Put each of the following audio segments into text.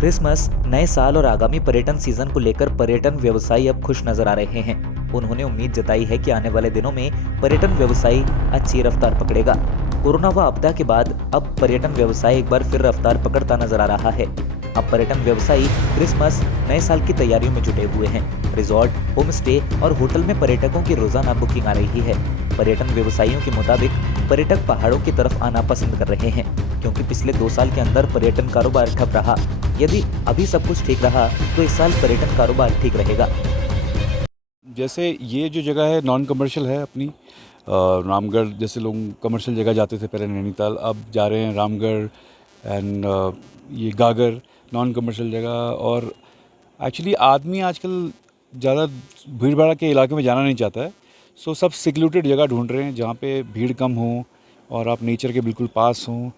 Christmas, नए साल और आगामी पर्यटन सीजन को लेकर पर्यटन व्यवसायी अब खुश नजर आ रहे हैं। उन्होंने उम्मीद जताई है कि आने वाले दिनों में पर्यटन व्यवसायी अच्छी रफ्तार पकड़ेगा। कोरोना व आपदा के बाद अब पर्यटन व्यवसाय एक बार फिर रफ्तार पकड़ता नजर आ रहा है। अब पर्यटन व्यवसायी क्रिसमस, नए साल की तैयारियों में जुटे हुए हैं। रिजॉर्ट, होम स्टे और होटल में पर्यटकों की रोजाना बुकिंग आ रही है। पर्यटन व्यवसायियों के मुताबिक पर्यटक पहाड़ों की तरफ आना पसंद कर रहे हैं, क्योंकि पिछले 2 साल के अंदर पर्यटन कारोबार ठप रहा। यदि अभी सब कुछ ठीक रहा तो इस साल पर्यटन कारोबार ठीक रहेगा। जैसे ये जो जगह है नॉन कमर्शियल है अपनी, रामगढ़ जैसे लोग कमर्शियल जगह जाते थे पहले नैनीताल, अब जा रहे हैं रामगढ़ एंड ये गागर नॉन कमर्शियल जगह। और एक्चुअली आदमी आजकल ज़्यादा भीड़ भाड़ के इलाके में जाना नहीं चाहता है, सो सब सिक्लूटेड जगह ढूंढ रहे हैं जहाँ पे भीड़ कम हो और आप नेचर के बिल्कुल पास हों।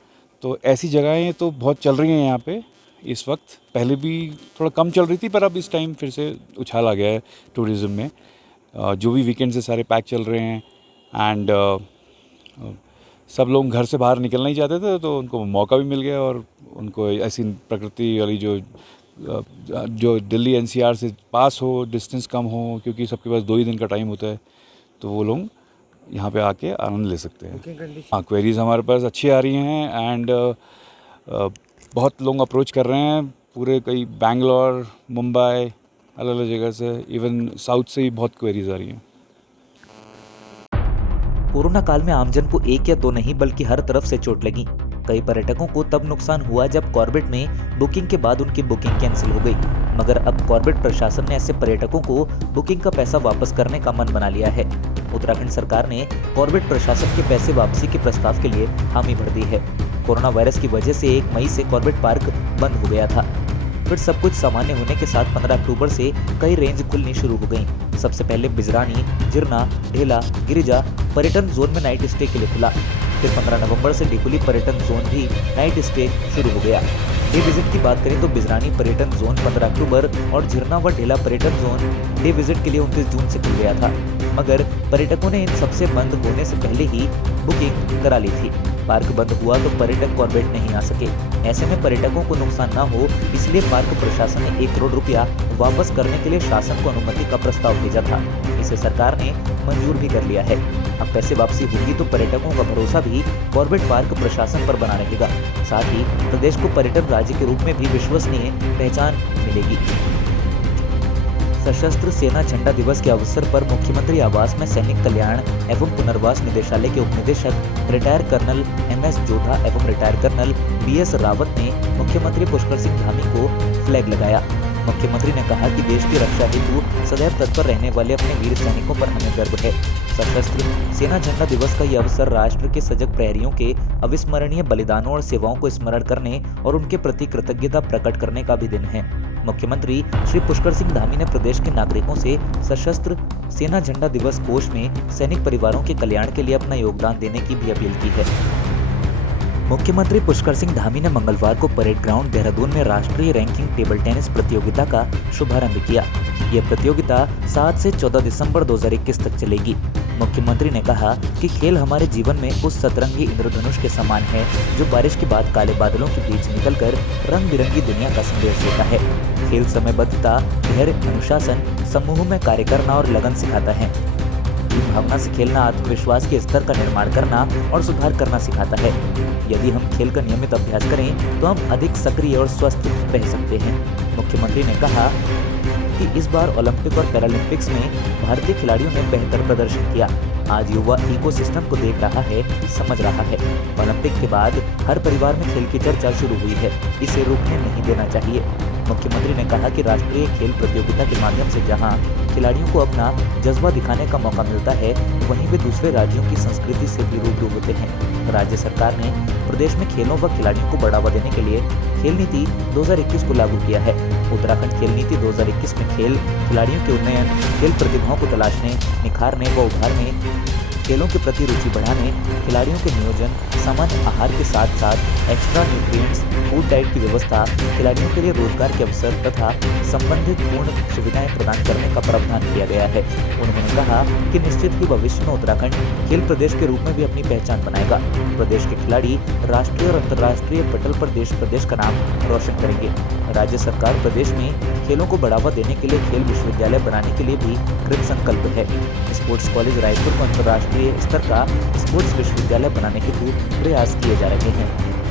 तो ऐसी जगहें तो बहुत चल रही हैं यहाँ पे इस वक्त। पहले भी थोड़ा कम चल रही थी, पर अब इस टाइम फिर से उछाल आ गया है टूरिज़्म में। जो भी वीकेंड से सारे पैक चल रहे हैं एंड सब लोग घर से बाहर निकलना ही चाहते थे, तो उनको मौका भी मिल गया और उनको ऐसी प्रकृति वाली जो दिल्ली एनसीआर से पास हो, डिस्टेंस कम हो, क्योंकि सबके पास 2 ही दिन का टाइम होता है, तो वो लोग यहाँ पे आके आनंद ले सकते हैं। हाँ, क्वेरीज हमारे पास अच्छी आ रही हैं एंड बहुत लोग अप्रोच कर रहे हैं, पूरे कई बैंगलोर, मुंबई, अलग अलग जगह से, इवन साउथ से ही बहुत क्वेरीज आ रही हैं। कोरोना काल में आमजन को एक या 2 नहीं बल्कि हर तरफ से चोट लगी। कई पर्यटकों को तब नुकसान हुआ जब कॉर्बेट में बुकिंग के बाद उनकी बुकिंग कैंसिल हो गई। मगर अब कॉर्बेट प्रशासन ने ऐसे पर्यटकों को बुकिंग का पैसा वापस करने का मन बना लिया है। उत्तराखंड सरकार ने कॉर्बेट प्रशासन के पैसे वापसी के प्रस्ताव के लिए हामी भर दी है। कोरोना वायरस की वजह से 1 मई से कॉर्बेट पार्क बंद हो गया था। फिर सब कुछ सामान्य होने के साथ 15 अक्टूबर से कई रेंज खुलनी शुरू हो गई। सबसे पहले बिजरानी, जिरना, ढेला, गिरिजा पर्यटन जोन में नाइट स्टे के लिए खुला। फिर 15 नवंबर से डिकुली पर्यटन जोन भी नाइट स्टे शुरू हो गया। डे विजिट की बात करें तो बिजरानी पर्यटन जोन 15 अक्टूबर और झिरना व ढेला पर्यटन जोन डे विजिट के लिए 29 जून से खुल गया था। मगर पर्यटकों ने इन सबसे बंद होने से पहले ही बुकिंग करा ली थी। पार्क बंद हुआ तो पर्यटक कॉर्बेट नहीं आ सके। ऐसे में पर्यटकों को नुकसान न हो, इसलिए पार्क प्रशासन ने 1 करोड़ रुपया वापस करने के लिए शासन को अनुमति का प्रस्ताव भेजा था। इसे सरकार ने मंजूर भी कर लिया है। अब पैसे वापसी होगी तो पर्यटकों का भरोसा भी कॉर्बेट पार्क प्रशासन पर बना रहेगा। साथ ही प्रदेश को पर्यटन राज्य के रूप में भी विश्वसनीय पहचान मिलेगी। सशस्त्र सेना झंडा दिवस के अवसर पर मुख्यमंत्री आवास में सैनिक कल्याण एवं पुनर्वास निदेशालय के उपनिदेशक रिटायर कर्नल MS जोधा एवं रिटायर कर्नल BS रावत ने मुख्यमंत्री पुष्कर सिंह धामी को फ्लैग लगाया। मुख्यमंत्री ने कहा कि देश की रक्षा हेतु सदैव तत्पर रहने वाले अपने वीर सैनिकों पर हमें गर्व है। सशस्त्र सेना झंडा दिवस का यह अवसर राष्ट्र के सजग प्रहरियों के अविस्मरणीय बलिदानों और सेवाओं को स्मरण करने और उनके प्रति कृतज्ञता प्रकट करने का भी दिन है। मुख्यमंत्री श्री पुष्कर सिंह धामी ने प्रदेश के नागरिकों से सशस्त्र सेना झंडा दिवस कोष में सैनिक परिवारों के कल्याण के लिए अपना योगदान देने की भी अपील की है। मुख्यमंत्री पुष्कर सिंह धामी ने मंगलवार को परेड ग्राउंड देहरादून में राष्ट्रीय रैंकिंग टेबल टेनिस प्रतियोगिता का शुभारंभ किया। यह प्रतियोगिता 7 से 14 दिसंबर 2021 तक चलेगी। मुख्यमंत्री ने कहा कि खेल हमारे जीवन में उस सतरंगी इंद्रधनुष के समान है जो बारिश के बाद काले बादलों के बीच निकलकर रंग बिरंगी दुनिया का संदेश देता है। खेल समयबद्धता, धैर्य, अनुशासन, समूह में कार्य करना और लगन सिखाता है। टीम भावना से खेलना आत्मविश्वास के स्तर का निर्माण करना और सुधार करना सिखाता है। यदि हम खेल का नियमित अभ्यास करें तो हम अधिक सक्रिय और स्वस्थ रह सकते हैं। मुख्यमंत्री ने कहा कि इस बार ओलंपिक और पैरालंपिक्स में भारतीय खिलाड़ियों ने बेहतर प्रदर्शन किया। आज युवा इकोसिस्टम को देख रहा है, समझ रहा है। ओलंपिक के बाद हर परिवार में खेल की चर्चा शुरू हुई है, इसे रोकने नहीं देना चाहिए। मुख्यमंत्री ने कहा कि राष्ट्रीय खेल प्रतियोगिता के माध्यम से जहां खिलाड़ियों को अपना जज्बा दिखाने का मौका मिलता है, वहीं वे दूसरे राज्यों की संस्कृति से भी रूबरू होते हैं। राज्य सरकार ने प्रदेश में खेलों व खिलाड़ियों को बढ़ावा देने के लिए खेल नीति 2021 को लागू किया है। उत्तराखंड खेल नीति 2021 में खेल खिलाड़ियों के उन्नयन, खेल प्रतिभाओं को तलाशने, निखारने व उभारने, खेलों के प्रति रुचि बढ़ाने, खिलाड़ियों के नियोजन, सामान्य आहार के साथ साथ एक्स्ट्रा न्यूट्रिएंट्स, फूड डाइट की व्यवस्था, खिलाड़ियों के लिए रोजगार के अवसर तथा संबंधित पूर्ण सुविधाएं प्रदान करने का प्रावधान किया गया है। उन्होंने कहा कि निश्चित ही भविष्य में उत्तराखंड खेल प्रदेश के रूप में भी अपनी पहचान बनाएगा। प्रदेश के खिलाड़ी राष्ट्रीय और अंतर्राष्ट्रीय पटल पर देश प्रदेश का नाम रोशन करेंगे। राज्य सरकार प्रदेश में खेलों को बढ़ावा देने के लिए खेल विश्वविद्यालय बनाने के लिए भी कृत संकल्प है। स्पोर्ट्स कॉलेज रायपुर को अंतर्राष्ट्रीय स्तर का स्पोर्ट्स विश्वविद्यालय बनाने हेतु प्रयास किए जा रहे हैं।